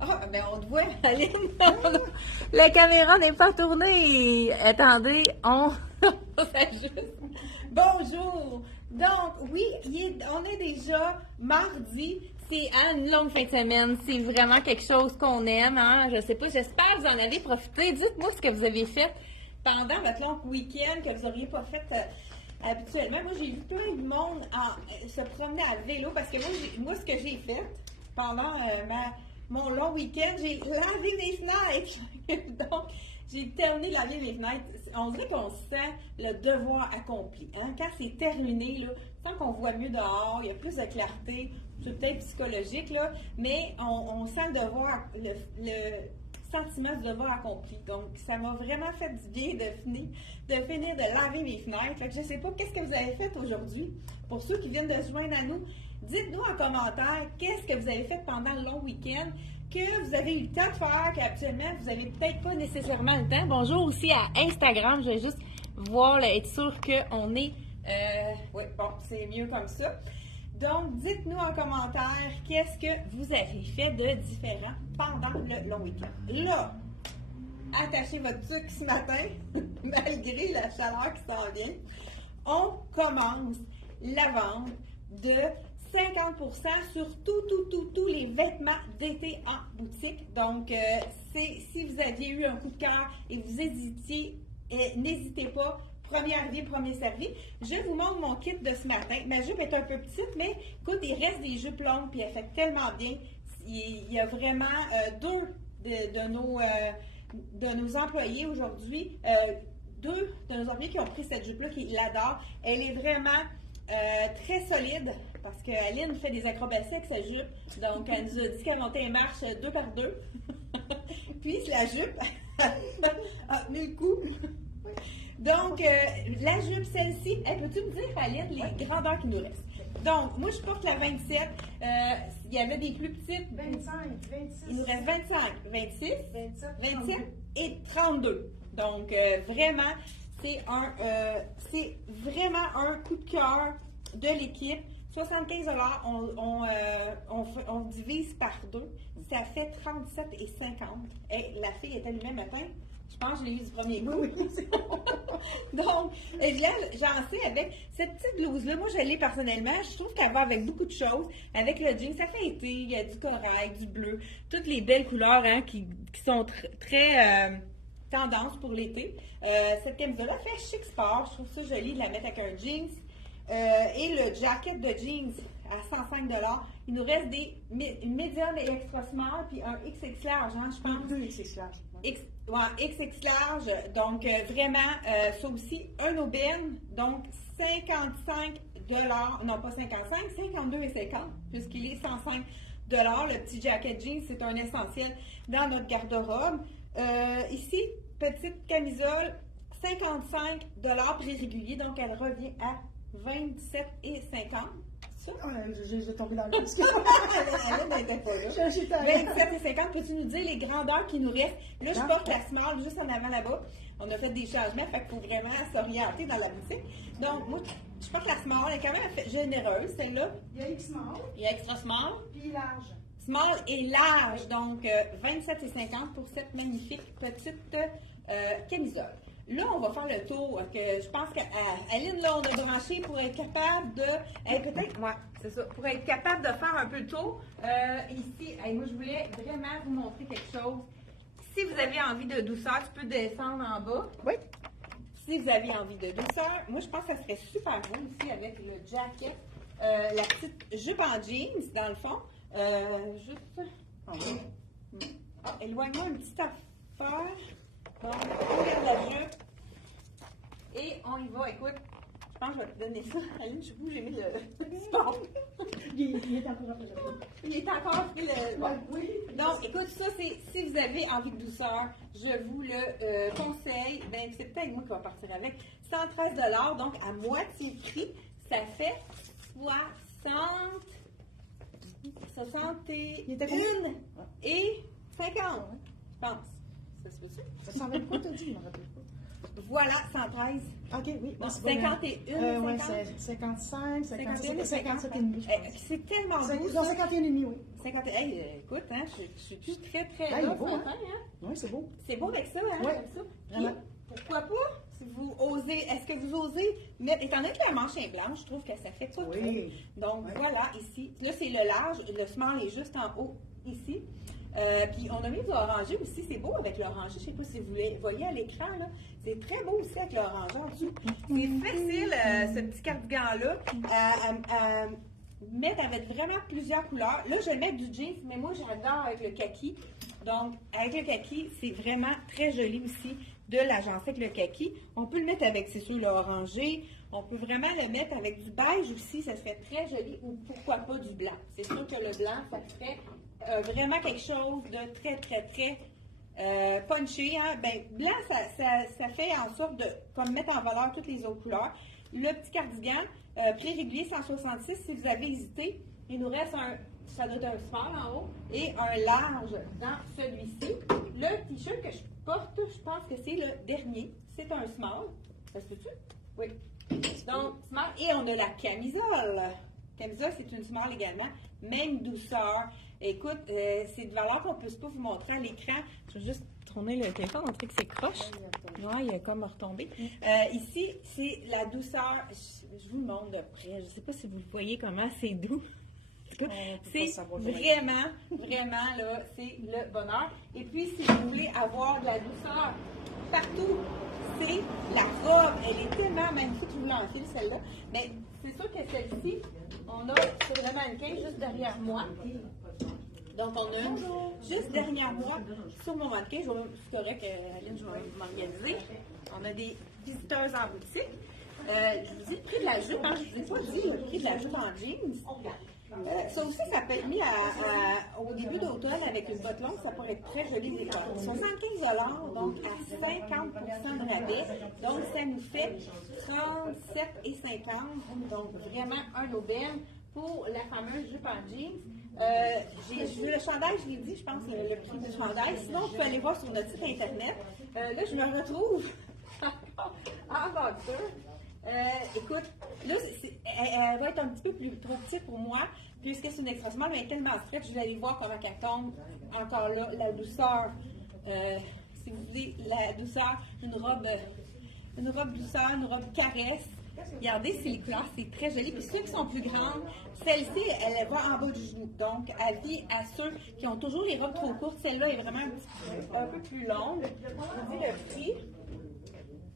Ah, ben on te voit, Aline. La caméra n'est pas tournée. Attendez, on s'ajuste. Bonjour. Donc, oui, on est déjà mardi. C'est une longue fin de semaine. C'est vraiment quelque chose qu'on aime. Hein? Je sais pas, j'espère que vous en avez profité. Dites-moi ce que vous avez fait Pendant votre long week-end que vous n'auriez pas fait habituellement. Moi, j'ai vu plein de monde se promener à vélo parce que moi ce que j'ai fait pendant mon long week-end, j'ai lavé mes fenêtres. Donc, j'ai terminé de laver mes fenêtres. On dirait qu'on sent le devoir accompli. Hein? Quand c'est terminé, là, tant qu'on voit mieux dehors, il y a plus de clarté, c'est peut-être psychologique, là, mais on sent le devoir, le sentiment du devoir accompli. Donc, ça m'a vraiment fait du bien de finir de laver mes fenêtres. Fait que je ne sais pas qu'est-ce que vous avez fait aujourd'hui. Pour ceux qui viennent de se joindre à nous, dites-nous en commentaire qu'est-ce que vous avez fait pendant le long week-end, que vous avez eu le temps de faire, qu'habituellement, vous n'avez peut-être pas nécessairement le temps. Bonjour aussi à Instagram. Je vais juste voir, là, être sûr qu'on est... Oui, bon, c'est mieux comme ça. Donc, dites-nous en commentaire qu'est-ce que vous avez fait de différent pendant le long week-end. Là, attachez votre sucre ce matin, malgré la chaleur qui s'en vient. On commence la vente de 50% sur tous les vêtements d'été en boutique. Donc, si vous aviez eu un coup de cœur et vous hésitiez, n'hésitez pas. Premier arrivé, premier servi. Je vous montre mon kit de ce matin. Ma jupe est un peu petite, mais écoute, il reste des jupes longues, puis elle fait tellement bien. Il y a vraiment deux de nos employés aujourd'hui, deux de nos employés qui ont pris cette jupe-là, qui l'adorent. Elle est vraiment très solide, parce qu'Aline fait des acrobaties avec sa jupe. Donc, elle nous a dit qu'elle montait les marches 2 par 2. Puis, la jupe a tenu le coup. Donc, la jupe, celle-ci, peux-tu me dire, Aline, les grandeurs qui nous restent? Donc, moi, je porte la 27. Il y avait des plus petites. 25, 26. Il nous reste 25, 26, 27, 27 et 32. Donc, vraiment, c'est vraiment un coup de cœur de l'équipe. 75 on divise par deux. Ça fait 37 et 50. Hey, la fille est allumée matin. Je pense que je l'ai eu du premier coup. Oui. Donc, eh bien, j'en sais avec cette petite blouse-là, moi je l'ai personnellement, je trouve qu'elle va avec beaucoup de choses. Avec le jean, ça fait été, il y a du corail, du bleu, toutes les belles couleurs hein, qui sont très tendance pour l'été. Cette camisole-là fait chic sport, je trouve ça joli de la mettre avec un jeans. Et le jacket de jeans à 105 $. Il nous reste des médium et extra small, puis un XX large, hein, je pense. 2 XX large. XX large, donc vraiment, ça aussi, un aubaine, donc 55 $, non pas 55, 52 et 50, puisqu'il est 105 $. Le petit jacket jeans, c'est un essentiel dans notre garde-robe. Ici, petite camisole, 55 $ prix régulier, donc elle revient à 27 et 50. Ça? J'ai tombé dans le risque. Elle n'était pas là. 27 et 50, peux-tu nous dire les grandeurs qui nous restent? Là, je porte la small juste en avant là-bas. On a fait des changements, fait qu'il faut vraiment s'orienter dans la boutique. Donc, moi, je porte la small, elle est quand même généreuse, celle-là. Il y a X small. Il y a extra small. Puis large. Small et large, donc 27 et 50 pour cette magnifique petite camisole. Là, on va faire le tour. Que je pense qu'Aline, là, on est branché pour être capable de. Peut-être, ouais, c'est ça. Pour être capable de faire un peu le tour. Ici, moi, je voulais vraiment vous montrer quelque chose. Si vous avez envie de douceur, tu peux descendre en bas. Oui. Si vous avez envie de douceur, moi, je pense que ça serait super beau ici avec le jacket, la petite jupe en jeans, dans le fond. Éloigne-moi une petite affaire. Bon, on regarde la jupe. Et on y va. Écoute, je pense que je vais te donner ça. Aline, je sais pas où j'ai mis le sport. Il est encore après. Il est encore pris le. Ouais, oui. Donc, écoute, ça, c'est si vous avez envie de douceur, je vous le conseille. Ben, c'est peut-être moi qui va partir avec. 113 $, donc à moitié prix, ça fait 61 et 50, je pense. Ça se peut-tu? Ça s'en va pas, t'as dit, je me rappelle pas. Voilà, 113. OK, oui. Bon, c'est bon, 51, ouais, 50. c'est 55, 51, 57 et demi, je pense. C'est tellement beau, Non, ça. 51 et demi, oui. 50, hey, écoute, hein, je suis plus très, très Ah, il est là beau, ce hein? matin, hein? Oui, c'est beau. C'est beau avec ça, hein? Ouais, Comme ça. vraiment. Puis, pourquoi pas, si vous osez, est-ce que vous osez mettre, étant donné que la manche est blanche, je trouve que ça fait pas Oui. trop. Donc, Ouais. voilà, ici. Là, c'est le large, le small est juste en haut, ici. Puis, on a mis du orangé aussi, c'est beau avec l'orangé. Je sais pas si vous voyez à l'écran, là. C'est très beau aussi avec l'orangé en dessous. C'est facile, ce petit cardigan-là, à mettre avec vraiment plusieurs couleurs. Là, je vais mettre du jeans, mais moi, j'adore avec le kaki. Donc, avec le kaki, c'est vraiment très joli aussi de l'agencer avec le kaki. On peut le mettre avec, c'est sûr, l'orangé. On peut vraiment le mettre avec du beige aussi, ça se fait très joli. Ou pourquoi pas du blanc. C'est sûr que le blanc, ça ferait vraiment quelque chose de très, très, très punché. Hein? Ben, blanc, ça fait en sorte de comme mettre en valeur toutes les autres couleurs. Le petit cardigan, prix régulier 166, si vous avez hésité, il nous reste ça doit être un small en haut et un large dans celui-ci. Le t-shirt que je porte, je pense que c'est le dernier. C'est un small. Ça se peut-tu? Oui. Donc, small. Et on a la camisole. Camisole, c'est une small également. Même douceur. Écoute, c'est de valeur qu'on ne peut pas vous montrer à l'écran. Je vais juste tourner le téléphone, montrer que c'est croche. Ouais, il a comme retombé. Ici, c'est la douceur. Je vous le montre de près. Je ne sais pas si vous le voyez comment c'est doux. C'est vraiment, vraiment, là, c'est le bonheur. Et puis, si vous voulez avoir de la douceur partout, c'est la robe. Elle est tellement magnifique. Je vous l'enfile, celle-là. Mais c'est sûr que celle-ci, on a sur le mannequin juste derrière moi. Donc, on a une juste derrière moi sur mon mannequin. C'est correct, Aline, je vais m'organiser. On a des visiteuses en boutique. Je vous dis le prix de la jupe. Hein, je ne vous ai pas dit le prix de la jupe en jeans. Ça aussi, ça peut être mis au début d'automne avec une botte longue, ça pourrait être très joli des fois. 75 donc à 50% de rabais. Donc, ça nous fait 37,50 donc vraiment un aubaine pour la fameuse jupe en jeans. Le chandail, je l'ai dit, je pense, le prix du chandail. Sinon, vous pouvez aller voir sur notre site internet. Là, je me retrouve en voiture. Écoute, là, elle va être un petit peu plus trop petite pour moi, puisque c'est une extra small, mais elle est tellement strette, je vais aller voir comment elle tombe. Encore là, la douceur. Si vous voulez, la douceur, une robe douceur, une robe caresse. Regardez, c'est les couleurs, c'est très joli. Puis ceux qui sont plus grandes, celle-ci, elle va en bas du genou. Donc, avis à ceux qui ont toujours les robes trop courtes, celle-là est vraiment un peu plus longue. Je vous dis le prix.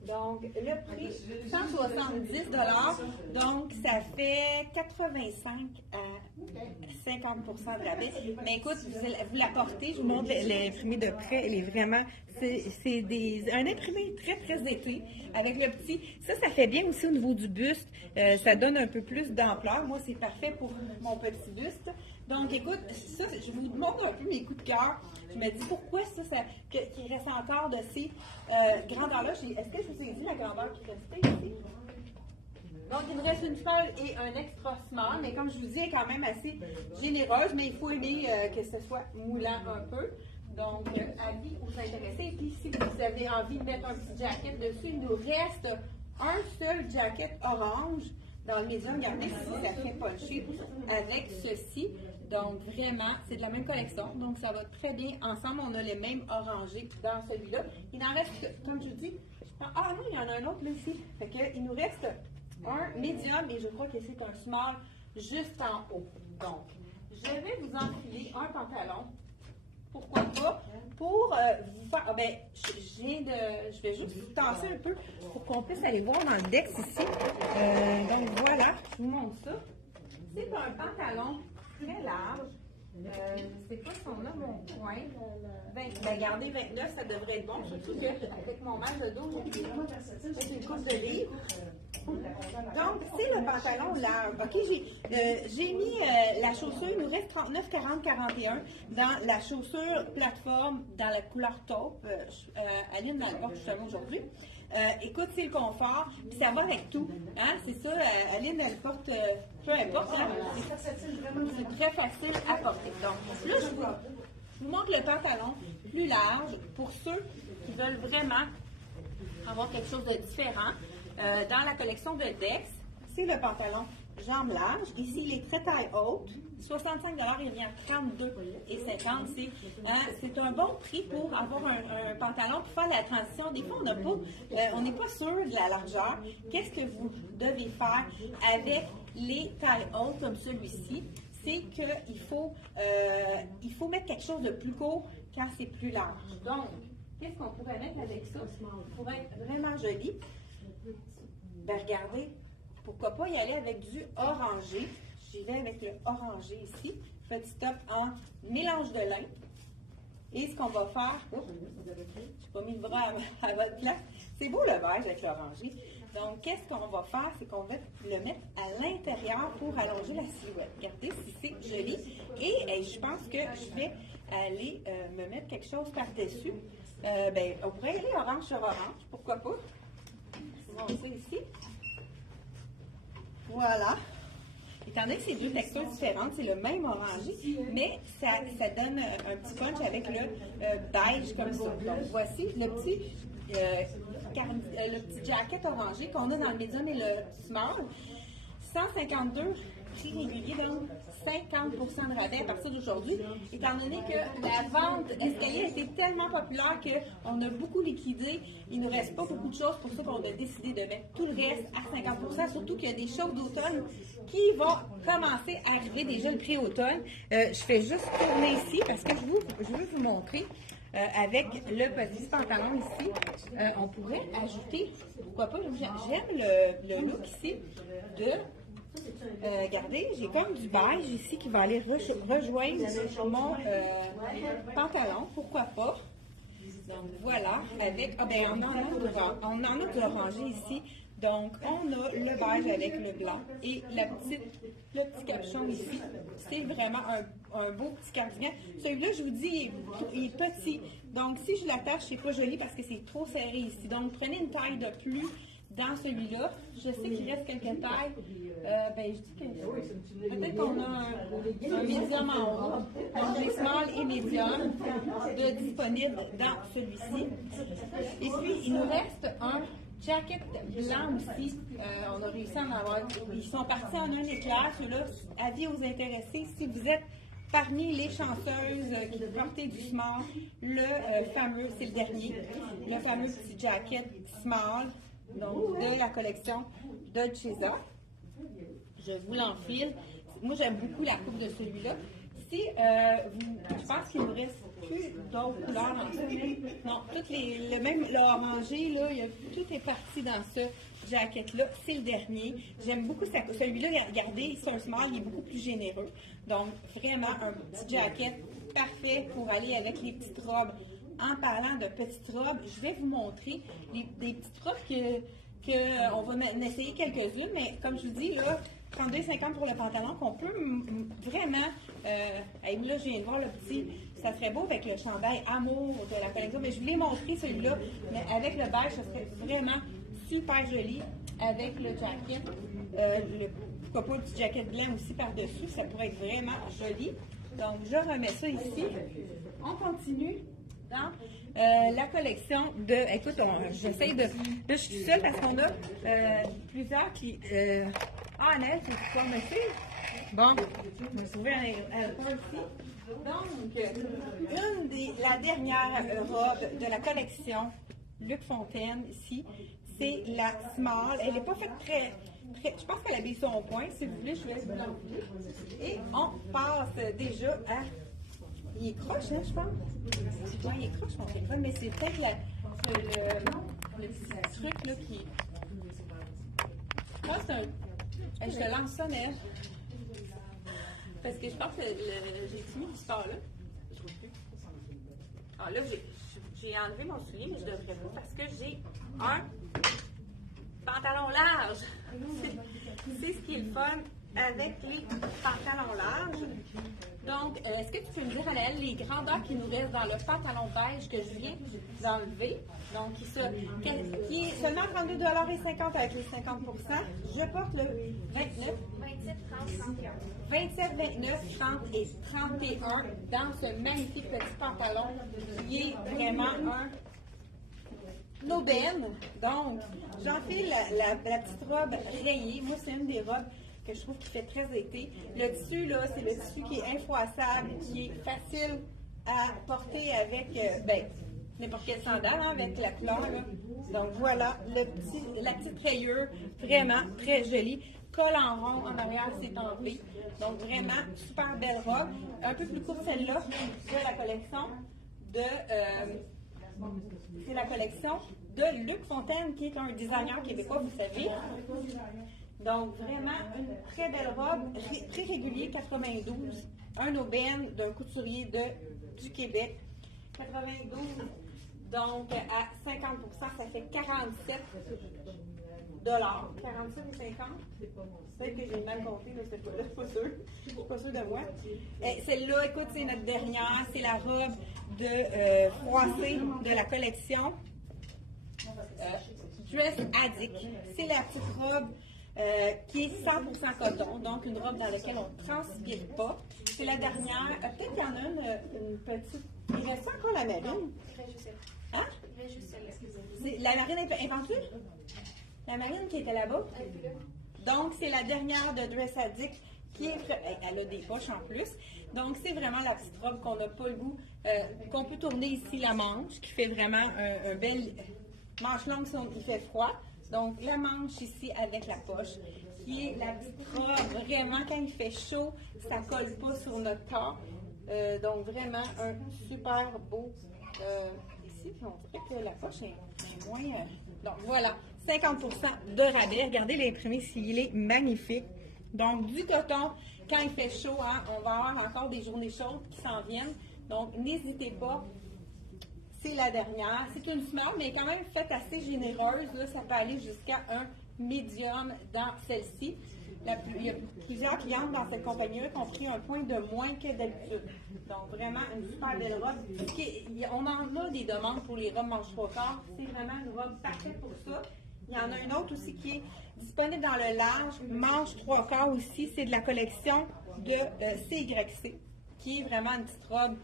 Donc, le prix, 170 donc ça fait 85 à 50 de rabais. Mais écoute, vous la portez, je vous montre l'imprimé de près, elle est vraiment, c'est un imprimé très, très été, avec le petit, ça fait bien aussi au niveau du buste, ça donne un peu plus d'ampleur. Moi, c'est parfait pour mon petit buste. Donc, écoute, ça, je vous montre un peu mes coups de cœur. Je me dis pourquoi qu'il reste encore de ces grandeurs-là. Est-ce que je vous ai dit la grandeur qui restait ici? Donc, il me reste une small et un extra small, mais comme je vous dis, elle est quand même assez généreuse, mais il faut aimer que ce soit moulant un peu. Donc, avis aux intéressés. Et puis, si vous avez envie de mettre un petit jacket dessus, il nous reste un seul jacket orange dans le médium. Regardez si ça fait puncher avec ceci. Donc, vraiment, c'est de la même collection. Donc, ça va très bien ensemble. On a les mêmes orangés dans celui-là. Il en reste, comme je vous dis, ah non, il y en a un autre là ici. Fait que, il nous reste un médium et je crois que c'est un small juste en haut. Donc, je vais vous enfiler un pantalon. Pourquoi pas? Pour vous faire. Je vais juste vous tasser un peu pour qu'on puisse aller voir dans le Dex ici. Donc, voilà, je vous montre ça. C'est un pantalon très large. C'est pas si on a mon coin. Regardez, 29, ça devrait être bon. Surtout qu'avec mon mal de dos, j'ai une couche de livres. Donc, c'est le pantalon large. OK, j'ai mis la chaussure, il nous reste 39, 40, 41 dans la chaussure plateforme dans la couleur taupe. Aline dans le porte justement aujourd'hui. Écoute, c'est le confort, puis ça va avec tout. Hein? C'est ça, Aline, elle porte, peu importe, hein? C'est très facile à porter. Donc, là, je vous montre le pantalon plus large pour ceux qui veulent vraiment avoir quelque chose de différent. Dans la collection de Dex, c'est le pantalon jambes larges. Ici, il est très taille haute. 65 $, il vient à 32,50 $. C'est un bon prix pour avoir un pantalon pour faire la transition. Des fois, on n'est pas sûr de la largeur. Qu'est-ce que vous devez faire avec les tailles hautes comme celui-ci? C'est qu'il faut mettre quelque chose de plus court quand c'est plus large. Donc, qu'est-ce qu'on pourrait mettre avec ça pour être vraiment joli? Ben, regardez, pourquoi pas y aller avec du orangé. J'y vais avec le orangé ici. Petit top en mélange de lin. Et ce qu'on va faire, je n'ai pas mis le bras à votre place. C'est beau le beige avec l'orangé. Donc, qu'est-ce qu'on va faire? C'est qu'on va le mettre à l'intérieur pour allonger la silhouette. Regardez si c'est joli. Et je pense que je vais aller me mettre quelque chose par-dessus. On pourrait aller orange sur orange. Pourquoi pas? On va ça ici. Voilà. Étant donné que c'est deux textures différentes, c'est le même orangé, mais ça donne un petit punch avec le beige comme ça. Donc, voici le petit jacket orangé qu'on a dans le medium et le small. 152 prix régulier, donc 50 % de rabais à partir d'aujourd'hui, étant donné que la vente escalier a été tellement populaire qu'on a beaucoup liquidé. Il ne nous reste pas beaucoup de choses, pour ça qu'on a décidé de mettre tout le reste à 50 %, surtout qu'il y a des choses d'automne qui vont commencer à arriver déjà le prix automne. Je fais juste tourner ici parce que je veux vous montrer. Avec le petit pantalon ici, on pourrait ajouter, pourquoi pas, j'aime le look ici de, regardez, j'ai comme du beige ici qui va aller rejoindre mon pantalon, pourquoi pas. Donc voilà, avec, on en a de l'orangé ici. Donc, on a le beige avec le blanc et le petit capuchon ici. C'est vraiment un beau petit cardigan. Celui-là, je vous dis, il est petit. Donc, si je l'attache, c'est pas joli parce que c'est trop serré ici. Donc, prenez une taille de plus dans celui-là. Je sais qu'il reste quelques tailles. Je dis que peut-être qu'on a un médium en haut. Donc, les small et médium de disponibles dans celui-ci. Et puis, il nous reste un jacket blanc aussi, on a réussi à en avoir. Ils sont partis en un éclair. Ceux-là, avis aux intéressés. Si vous êtes parmi les chanceuses qui portez du small, le fameux, c'est le dernier, le fameux petit jacket small, donc de la collection Dolcezza. Je vous l'enfile. Moi, j'aime beaucoup la coupe de celui-là. Si je pense qu'il ne reste plus d'autres couleurs dans ça. Non, le orangé, là, tout est parti dans ce jacket-là. C'est le dernier. J'aime beaucoup celui-là. Regardez, c'est un small, il est beaucoup plus généreux. Donc, vraiment, un petit jacket parfait pour aller avec les petites robes. En parlant de petites robes, je vais vous montrer des petites robes on va en essayer quelques-unes, mais comme je vous dis, là, 32,50 pour le pantalon, qu'on peut vraiment, là, je viens de voir le petit, ça serait beau avec le chandail Amour de la collection, mais je voulais montrer celui-là, mais avec le beige, ça serait vraiment super joli, avec le jacket, pourquoi pas le petit jacket blanc aussi par-dessus, ça pourrait être vraiment joli. Donc, je remets ça ici. On continue dans la collection de... Écoute, j'essaie de... Là, je suis seule parce qu'on a plusieurs qui... Annelle, c'est quoi, monsieur? Bon, je me suis trouvée à la fois ici. Donc, la dernière robe de la collection Luc Fontaine, ici, c'est la small. Elle n'est pas faite très... Je pense qu'elle habille ça au point. Si vous voulez, je vous laisse vous l'enfiler. Et on passe déjà à... Il est croche, hein, je pense. Ouais, il est croche, mon téléphone, mais c'est peut-être le petit truc là qui... Je pense que c'est un... Je te lance ça, Nège. Parce que je pense que j'ai mis l'histoire là. Je trouve plus. Ah, là, j'ai enlevé mon soulier, mais je devrais pas parce que j'ai un pantalon large. C'est ce qui est le fun avec les pantalons larges. Donc, est-ce que tu peux me dire, Anaëlle, les grandeurs qui nous restent dans le pantalon beige que je viens d'enlever, donc qui est seulement 32,50 avec les 50 %. Je porte le 29, 27, 30, 31. 27, 29, 30 et 31 dans ce magnifique petit pantalon qui est vraiment l'aubaine. Donc, j'enfile la petite robe rayée. Moi, c'est une des robes que je trouve qui fait très été. Le tissu, là, c'est le tissu qui est infroissable, qui est facile à porter avec, n'importe quelle sandale, hein, avec la couleur, là. Donc, voilà, la petite rayure, vraiment très jolie. Col en rond, en arrière, c'est tempé. Donc, vraiment, super belle robe. Un peu plus courte, celle-là, de la collection c'est la collection de Luc Fontaine, qui est un designer québécois, vous savez. Donc, vraiment, une très belle robe, très régulier, 92. Un aubaine d'un couturier du Québec. 92, donc à 50 ça fait 47 dollars. 47,50 Peut-être que j'ai mal compté, mais c'est pas sûr. Je suis pas sûre de moi. Celle-là, écoute, c'est notre dernière. C'est la robe de froissée de la collection Dress Addict. C'est la petite robe qui est 100% coton, donc une robe dans laquelle on ne transpire pas. C'est la dernière. Peut-être qu'il y en a une petite. Il reste encore la marine. Hein? La marine est vendue? La marine qui était là-bas? Donc, c'est la dernière de Dress Addict qui est. Elle a des poches en plus. Donc, c'est vraiment la petite robe qu'on n'a pas le goût. Qu'on peut tourner ici la manche, qui fait vraiment un bel. Manche longue si il fait froid. Donc, la manche ici avec la poche, qui est la petite robe. Vraiment, quand il fait chaud, ça ne colle pas sur notre corps. Donc, vraiment, un super beau. Ici, on dirait que la poche est moins. Donc, voilà, 50 de rabais. Regardez l'imprimé ici, il est magnifique. Donc, du coton, quand il fait chaud, hein, on va avoir encore des journées chaudes qui s'en viennent. Donc, n'hésitez pas. C'est la dernière. C'est une small, mais quand même faite assez généreuse. Là, ça peut aller jusqu'à un medium dans celle-ci. Il y a plusieurs clientes dans cette compagnie-là qui ont pris un point de moins que d'habitude. Donc, vraiment, une super belle robe. On en a des demandes pour les robes manche 3/4. C'est vraiment une robe parfaite pour ça. Il y en a une autre aussi qui est disponible dans le large, manche 3/4 aussi. C'est de la collection de CYC, qui est vraiment une petite robe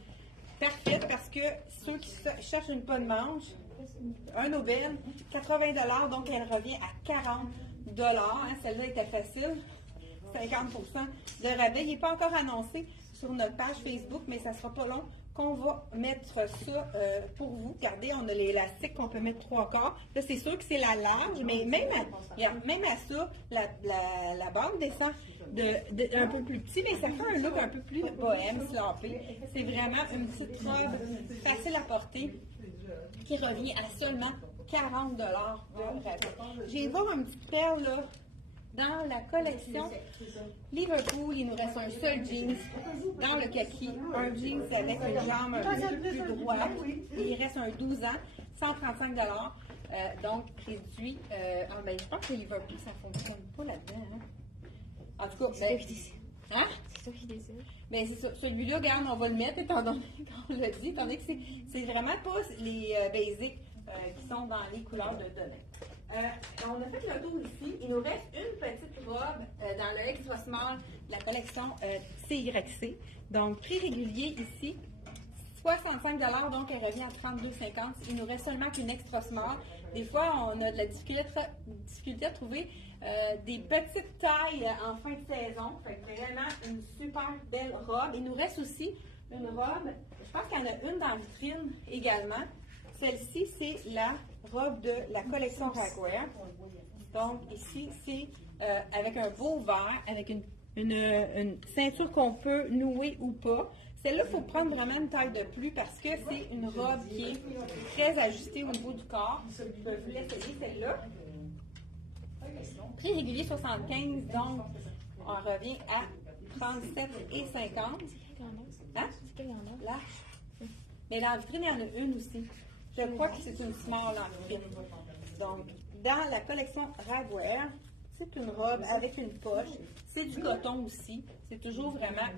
parfaite parce que ceux qui cherchent une bonne manche, un aubaine, 80 $, donc elle revient à 40 $. Hein, celle-là était facile, 50 de rabais. Il n'est pas encore annoncé sur notre page Facebook, mais ça ne sera pas long qu'on va mettre ça pour vous. Regardez, on a l'élastique qu'on peut mettre 3/4. Là, c'est sûr que c'est la large, mais même à ça, la bande descend un peu plus petit, mais ça fait un look un peu plus bohème, slappé. C'est vraiment une petite robe facile à porter qui revient à seulement 40 $ de rabais. J'ai voir une petite perle là. Dans la collection Liverpool, il nous reste un seul jeans dans le kaki, un jeans avec une jambe un peu plus droite. Il reste un 12 ans, 135 $, donc réduit. Je pense que Liverpool, ça ne fonctionne pas là-dedans. Hein? En tout cas, hein? C'est toi qui décide. Mais c'est ça. Celui-là, regarde, on va le mettre étant donné qu'on l'a dit, étant donné que c'est vraiment pas les basics qui sont dans les couleurs de demain. On a fait le tour ici. Il nous reste une petite robe dans le extra small de la collection CYC. Donc, prix régulier ici, 65 $, donc elle revient à 32,50 $. Il nous reste seulement qu'une extra small. Des fois, on a de la difficulté à trouver des petites tailles en fin de saison. Fait que vraiment une super belle robe. Il nous reste aussi une robe, je pense qu'il y en a une dans la vitrine également. Celle-ci, c'est la robe de la collection Ragwear. Donc, ici, c'est avec un beau vert, avec une ceinture qu'on peut nouer ou pas. Celle-là, il faut prendre vraiment une taille de plus parce que c'est une robe qui est très ajustée au niveau du corps. Je peux vous l'essayer, celle-là. Prix régulier 75, donc on revient à 37,50 $. Hein? C'est quelle en a? Là. Mais dans la vitrine, il y en a une aussi. Je crois que c'est une small en vitrine. Donc, dans la collection Ragwear, c'est une robe avec une poche. C'est du coton aussi. C'est toujours vraiment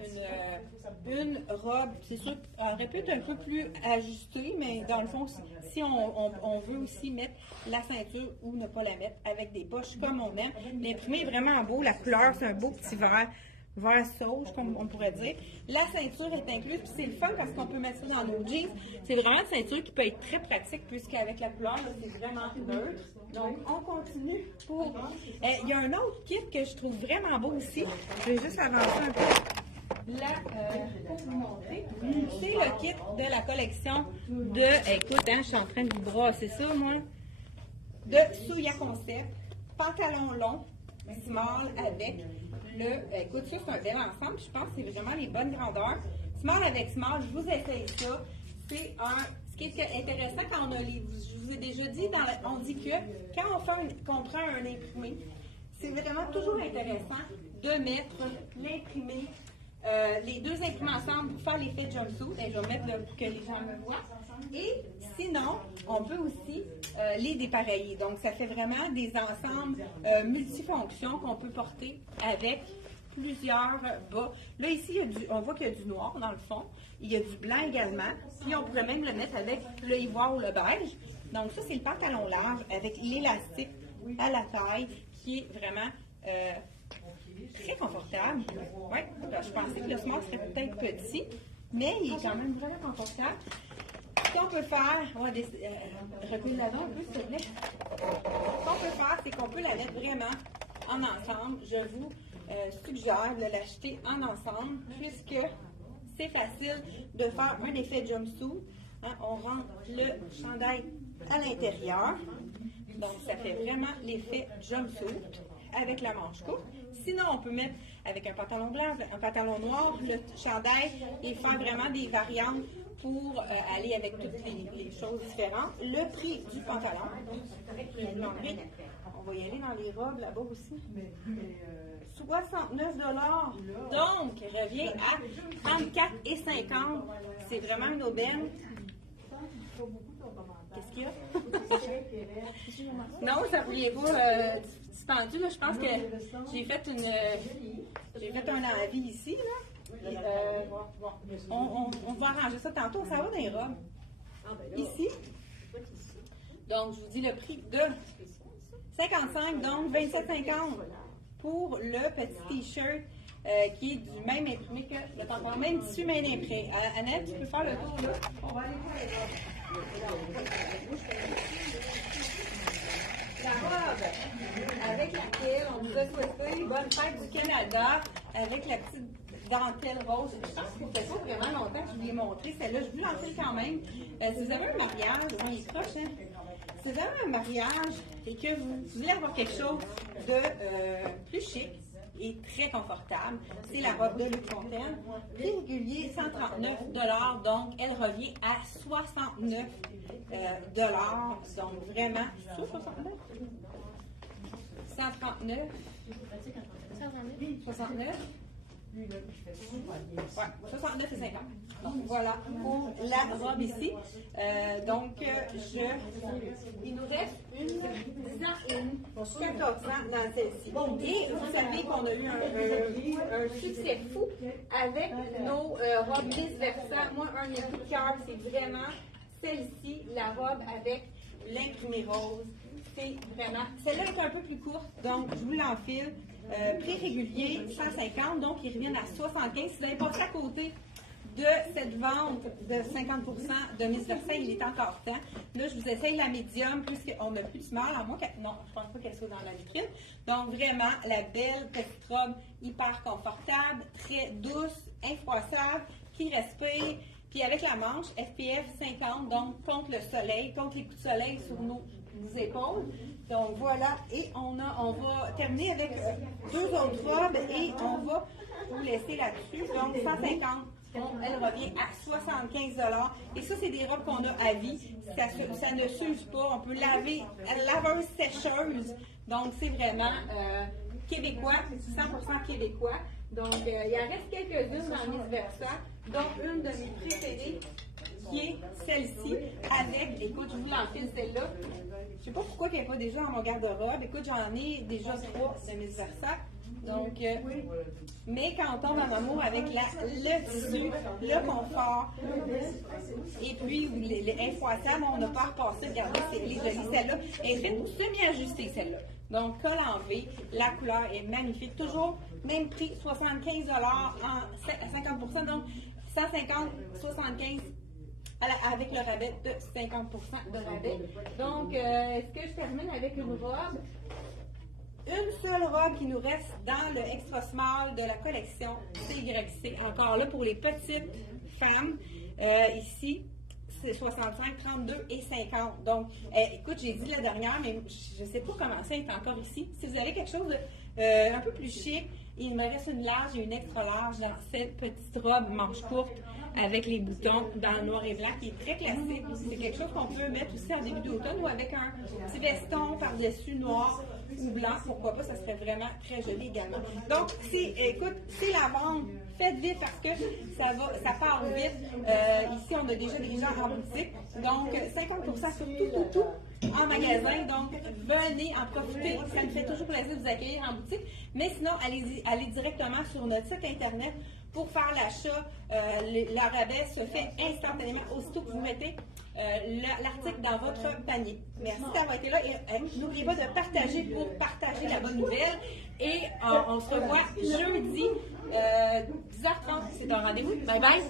une robe. C'est sûr qu'elle aurait pu être un peu plus ajustée, mais dans le fond, si on veut aussi mettre la ceinture ou ne pas la mettre avec des poches comme on aime. L'imprimé est vraiment beau. La couleur, c'est un beau petit vert vert sauge, comme on pourrait dire. La ceinture est incluse, puis c'est le fun parce qu'on peut mettre ça dans nos jeans. C'est vraiment une ceinture qui peut être très pratique, puisqu'avec la couleur, là, c'est vraiment neutre. Donc, on continue pour... Il y a un autre kit que je trouve vraiment beau aussi. Je vais juste avancer un peu. Pour vous montrer, c'est le kit de la collection de... Écoute, hein, je suis en train de vous brasser ça, moi. De Souya Concept. Pantalon long, small avec le... Écoute, ça, c'est un bel ensemble. Je pense que c'est vraiment les bonnes grandeurs. Small avec small, je vous essaye ça. C'est un... Ce qui est intéressant quand on a les... Je vous ai déjà dit, on dit que quand qu'on prend un imprimé, c'est vraiment toujours intéressant de mettre l'imprimé, les deux imprimés ensemble pour faire l'effet jumpsuit. Et je vais mettre pour que les gens me voient. Et sinon, on peut aussi les dépareiller. Donc, ça fait vraiment des ensembles multifonctions qu'on peut porter avec plusieurs bas. Là, ici, on voit qu'il y a du noir dans le fond. Il y a du blanc également. Puis, on pourrait même le mettre avec le ivoire ou le beige. Donc, ça, c'est le pantalon large avec l'élastique à la taille qui est vraiment très confortable. Oui, je pensais que le small serait peut-être petit, mais il est quand même vraiment confortable. Ce qu'on peut faire, on va reculer l'avant un peu, s'il te plaît. Ce qu'on peut faire, c'est qu'on peut la mettre vraiment en ensemble. Je vous suggère de l'acheter en ensemble, puisque c'est facile de faire un effet jumpsuit. Hein, on rentre le chandail à l'intérieur. Donc, ça fait vraiment l'effet jumpsuit avec la manche courte. Sinon, on peut mettre avec un pantalon blanc, un pantalon noir, le chandail et faire vraiment des variantes pour aller avec toutes les choses différentes. Le prix du pantalon, on va y aller dans les robes là-bas aussi. 69 $. Donc, revient à 34,50 $. C'est vraiment une aubaine. Qu'est-ce qu'il y a? Non, ça ne voulait pas dispendu. Je pense que j'ai fait un envie ici. Là. On va arranger ça tantôt. Ça va dans les robes. Ici. Donc, je vous dis le prix de 55, donc 27,50 pour le petit t-shirt qui est du même imprimé que le pantalon, même tissu même imprimé. Annette, tu peux faire le tour là. On va aller voir les robes. La robe avec laquelle on vous a souhaité bonne fête du Canada avec la petite dentelle rose. Je pense que ça fait pas vraiment longtemps que je vous l'ai montré. Celle-là, je vous l'en fais quand même. Si vous avez un mariage, on est proche, hein? Si vous avez un mariage et que vous voulez avoir quelque chose de plus chic et très confortable, c'est la robe de Luc Fontaine. Prix régulier, 139 $. Donc, elle revient à 69 $. Donc, vraiment, 69? 139? 69? Ouais, 69 et 50. Donc, voilà pour la robe ici. Il nous reste une 10 ans, 14 ans dans celle-ci. Et vous savez qu'on a eu un succès fou avec nos robes vice-versa. Moi, un de mes coups de cœur, c'est vraiment celle-ci, la robe avec l'imprimé rose. C'est vraiment... Celle-là est un peu plus courte, donc je vous l'enfile. Prix régulier, 150, donc ils reviennent à 75. Si vous avez passé à côté de cette vente de 50% de Miss Versailles, il est encore temps. Là, je vous essaye la médium, puisqu'on n'a plus de small, à moins qu'elle... Non, je ne pense pas qu'elle soit dans la vitrine. Donc, vraiment, la belle petite robe hyper confortable, très douce, infroissable, qui respire. Puis avec la manche, SPF 50, donc contre le soleil, contre les coups de soleil sur nos épaules. Donc voilà, et on va terminer avec deux autres robes et on va vous laisser là-dessus. Donc 150, elle revient à 75 $. Et ça, c'est des robes qu'on a à vie. Ça ne s'use pas. On peut laver, laveuse sécheuse. Donc c'est vraiment québécois, 100% québécois. Donc il en reste quelques-unes dans Miss Versa, dont une de mes préférées, qui est celle-ci, avec, écoute, je vous l'enfile celle-là. Je ne sais pas pourquoi il n'y a pas déjà dans mon garde-robe. Écoute, j'en ai déjà 3 de Miss Versa. Donc, mais quand on tombe en amour avec le tissu, le confort, et puis les infroissables, on n'a pas repassé. Regardez, c'est joli celle-là. Elle est faite semi-ajustée, celle-là. Donc, col en V, la couleur est magnifique. Toujours même prix, 75 à 50 donc 150, 75 avec le rabais de 50 de rabais. Donc, est-ce que je termine avec une robe? Une seule robe qui nous reste dans le extra small de la collection CYC. Encore là, pour les petites femmes, ici, c'est 65, 32 et 50. Donc, écoute, j'ai dit la dernière, mais je ne sais pas comment ça est encore ici. Si vous avez quelque chose de un peu plus chic, il me reste une large et une extra large dans cette petite robe manche courte avec les boutons dans le noir et blanc qui est très classique. C'est quelque chose qu'on peut mettre aussi en début d'automne ou avec un petit veston par-dessus noir ou blanc. Pourquoi pas, ça serait vraiment très joli également. Donc, écoute, c'est la vente. Faites vite parce que ça part vite. Ici, on a déjà des gens en boutique. Donc, 50% sur tout en magasin. Donc, venez en profiter. Ça me fait toujours plaisir de vous accueillir en boutique. Mais sinon, allez directement sur notre site Internet pour faire l'achat. Le rabais se fait instantanément aussitôt que vous mettez l'article dans votre panier. Merci d'avoir été là. Et n'oubliez pas de partager pour partager la bonne nouvelle. Et on se revoit jeudi 10h30. C'est un rendez-vous. Bye bye.